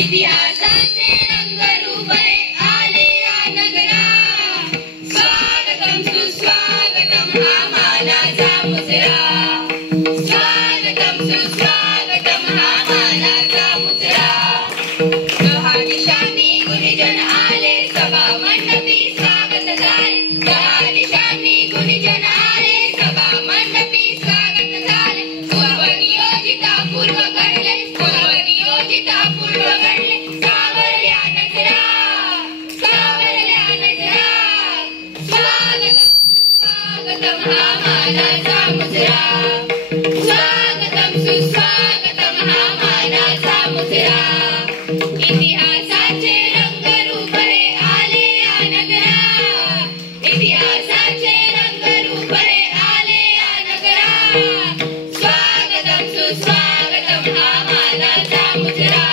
इतिहासाचे रंगरूप हे आले या नगरा. स्वागतम सुस्वागतम हा मानाचा मुजरा. स्वागतम सुस्वागतम हा मानाचा मुजरा. दहा दिशांनी गुणीजन आले सभा मंडपी स्वागत झाले. दहा दिशांनी गुणीजन आले सभा मंडपी स्वागत झाले. पूर्व नियोजिता पूर्व घडले. पूर्व नियोजिता पूर्व घडले. सावरल्या नजरा. सावरल्या नजरा. स्वागतम हा मानाचा मुजरा. स्वागतम सुस्वागतम हा मानाचा मुजरा. इतिहासाचे रंगरूप हे आले या नगरा. इतिहासाचे रंगरूप हे आले या नगरा. स्वागतम सुस्वागतम हा मानाचा मुजरा.